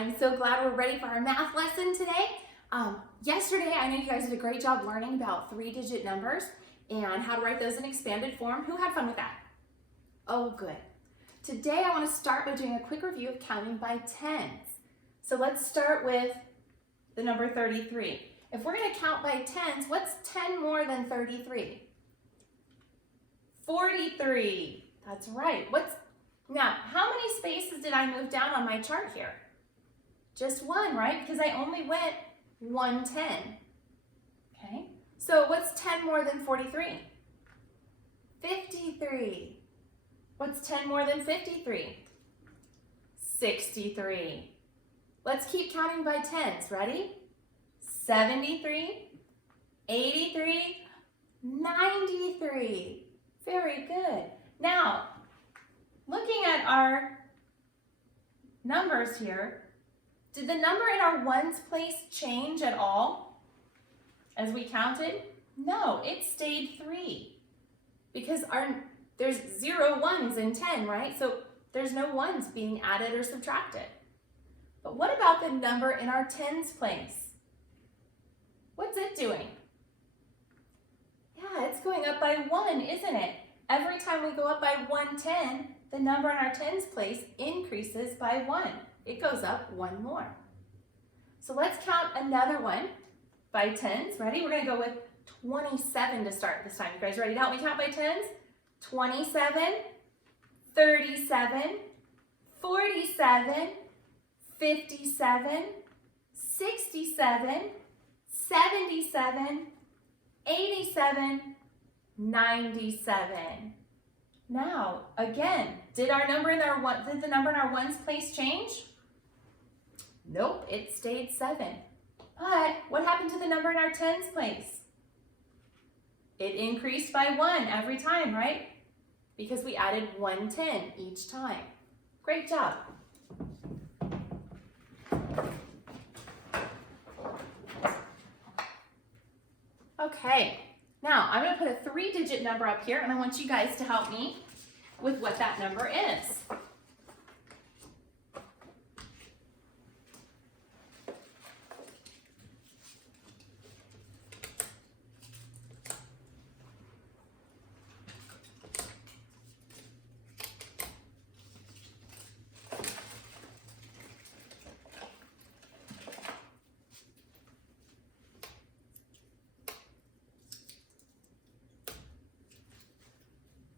I'm so glad we're ready for our math lesson today. Yesterday, I know you guys did a great job learning about three-digit numbers and how to write those in expanded form. Who had fun with that? Oh, good. Today, I want to start by doing a quick review of counting by tens. So let's start with the number 33. If we're going to count by tens, what's 10 more than 33? 43. That's right. Now, how many spaces did I move down on my chart here? Just one, right? Because I only went 110. Okay. So what's 10 more than 43? 53. What's 10 more than 53? 63. Let's keep counting by tens. Ready? 73, 83, 93. Very good. Now, looking at our numbers here, did the number in our ones place change at all as we counted? No, it stayed 3 because there's 0 ones in 10, right? So there's no ones being added or subtracted. But what about the number in our tens place? What's it doing? Yeah, it's going up by 1, isn't it? Every time we go up by 110, the number in our tens place increases by 1. It goes up 1 more. So let's count another one by tens. Ready? We're going to go with 27 to start this time. You guys ready to help me count by tens? 27, 37, 47, 57, 67, 77, 87, 97. Now, again, did the number in our ones place change? Nope, it stayed 7. But what happened to the number in our tens place? It increased by 1 every time, right? Because we added 110 each time. Great job. Okay, now I'm going to put a 3-digit number up here, and I want you guys to help me with what that number is.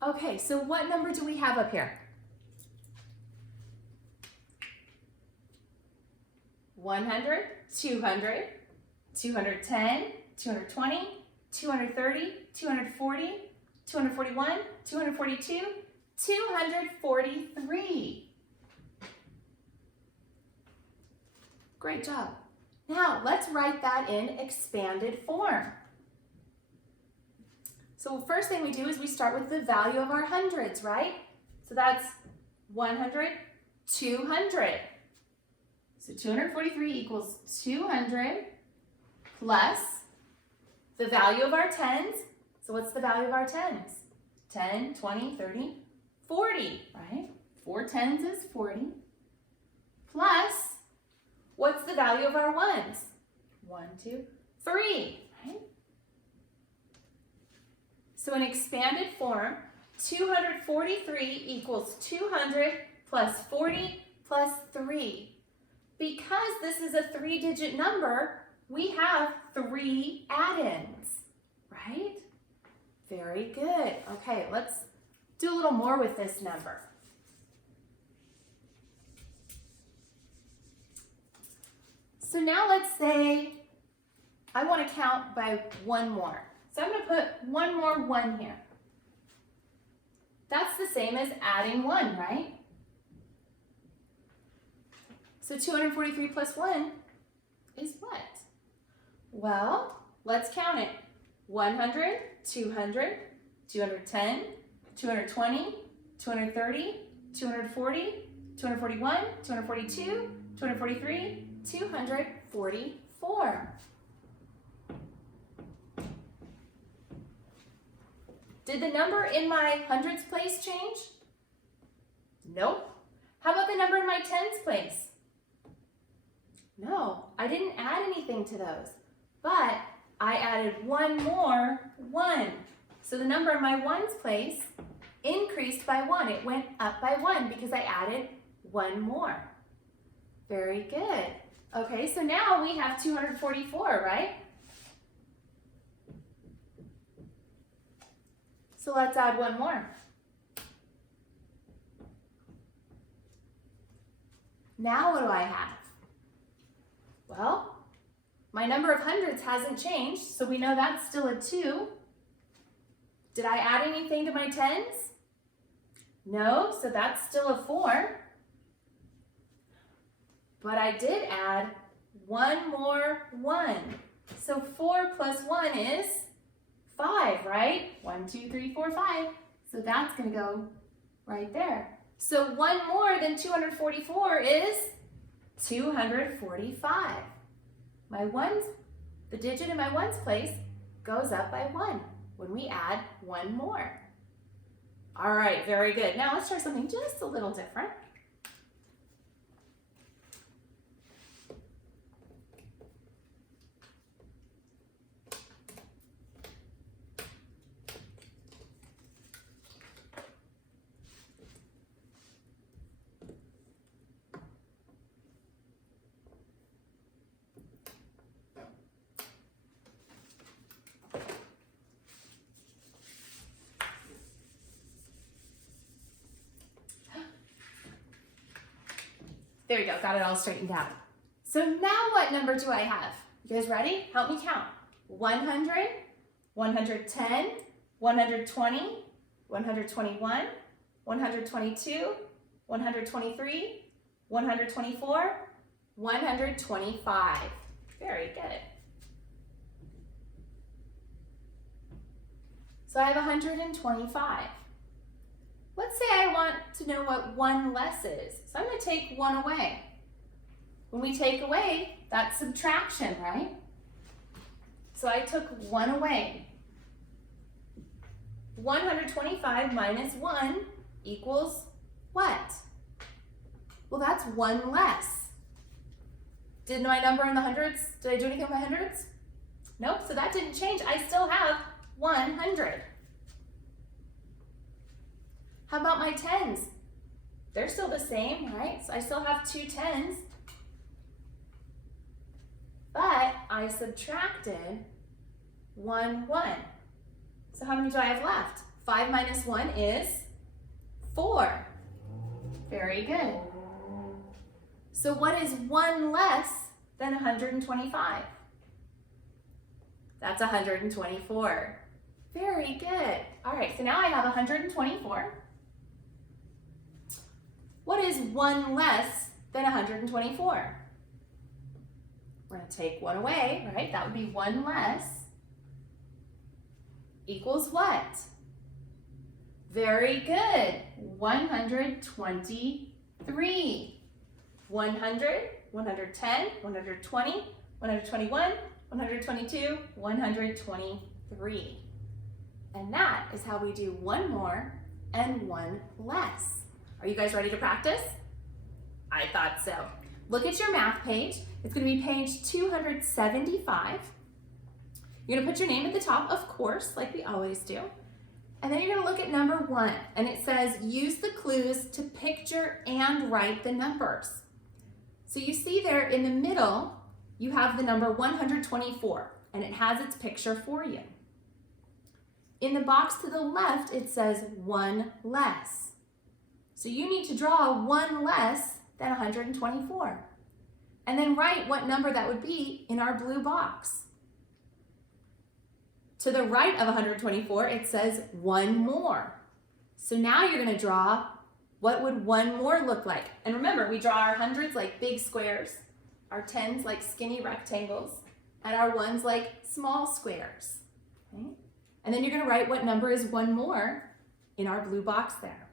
Okay, so what number do we have up here? 100, 200, 210, 220, 230, 240, 241, 242, 243. Great job. Now, let's write that in expanded form. So first thing we do is we start with the value of our hundreds, right? So that's 100, 200. So 243 equals 200 plus the value of our tens. So what's the value of our tens? 10, 20, 30, 40, right? 4 tens is 40. Plus, what's the value of our ones? 1, 2, 3, right? So in expanded form, 243 equals 200 plus 40 plus 3. Because this is a 3-digit number, we have 3 add-ins, right? Very good. Okay, let's do a little more with this number. So now let's say I want to count by 1 more. So I'm going to put 1 more 1 here. That's the same as adding 1, right? So 243 plus 1 is what? Well, let's count it. 100, 200, 210, 220, 230, 240, 241, 242, 243, 244. Did the number in my hundreds place change? Nope. How about the number in my tens place? No, I didn't add anything to those, but I added one more 1. So the number in my ones place increased by 1. It went up by 1 because I added one more. Very good. Okay, so now we have 244, right? So let's add one more. Now what do I have? Well, my number of hundreds hasn't changed, so we know that's still a 2. Did I add anything to my tens? No, so that's still a 4. But I did add one more 1. So 4 plus 1 is 5, right? 1, 2, 3, 4, 5. So that's going to go right there. So one more than 244 is 245. My ones, the digit in my ones place goes up by 1 when we add one more. All right, very good. Now let's try something just a little different. There you go, got it all straightened out. So now what number do I have? You guys ready? Help me count. 100, 110, 120, 121, 122, 123, 124, 125. Very good. So I have 125. Let's say I want to know what 1 less is. So I'm going to take 1 away. When we take away, that's subtraction, right? So I took 1 away. 125 minus 1 equals what? Well, that's 1 less. Did my number in the hundreds, did I do anything with my hundreds? Nope, so that didn't change. I still have 100. How about my tens? They're still the same, right? So I still have 2 tens. But I subtracted 1 1. So how many do I have left? 5 minus 1 is 4. Very good. So what is 1 less than 125? That's 124. Very good. All right, so now I have 124. What is 1 less than 124? We're going to take 1 away, right? That would be 1 less equals what? Very good. 123. 100, 110, 120, 121, 122, 123. And that is how we do 1 more and 1 less. Are you guys ready to practice? I thought so. Look at your math page. It's going to be page 275. You're going to put your name at the top, of course, like we always do. And then you're going to look at number 1, and it says, use the clues to picture and write the numbers. So you see there in the middle, you have the number 124, and it has its picture for you. In the box to the left, it says 1 less. So you need to draw 1 less than 124. And then write what number that would be in our blue box. To the right of 124, it says 1 more. So now you're going to draw what would 1 more look like. And remember, we draw our hundreds like big squares, our tens like skinny rectangles, and our ones like small squares. Okay? And then you're going to write what number is 1 more in our blue box there.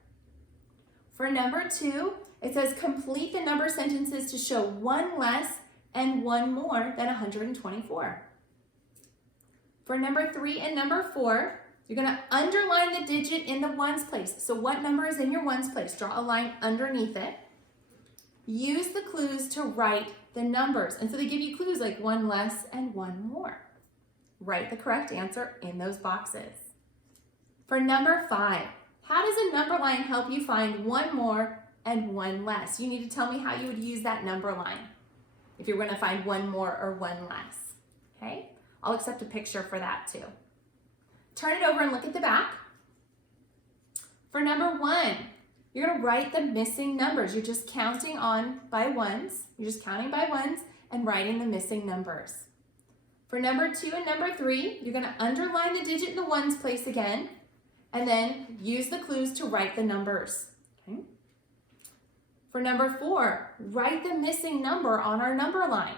For number 2, it says complete the number sentences to show 1 less and 1 more than 124. For number 3 and number 4, you're going to underline the digit in the ones place. So what number is in your ones place? Draw a line underneath it. use the clues to write the numbers. And so they give you clues like one less and one more. Write the correct answer in those boxes. For number 5, how does a number line help you find one more and one less? You need to tell me how you would use that number line if you're going to find one more or one less. Okay? I'll accept a picture for that too. Turn it over and look at the back. For number 1, you're going to write the missing numbers. You're just counting on by ones. You're just counting by ones and writing the missing numbers. For number 2 and number 3, you're going to underline the digit in the ones place again, and then use the clues to write the numbers. Okay? For number 4, write the missing number on our number line.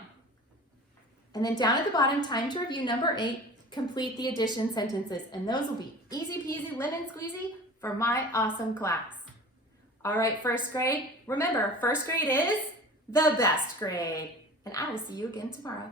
And then down at the bottom, time to review number 8, complete the addition sentences. And those will be easy peasy lemon squeezy for my awesome class. All right, first grade, remember, first grade is the best grade. And I will see you again tomorrow.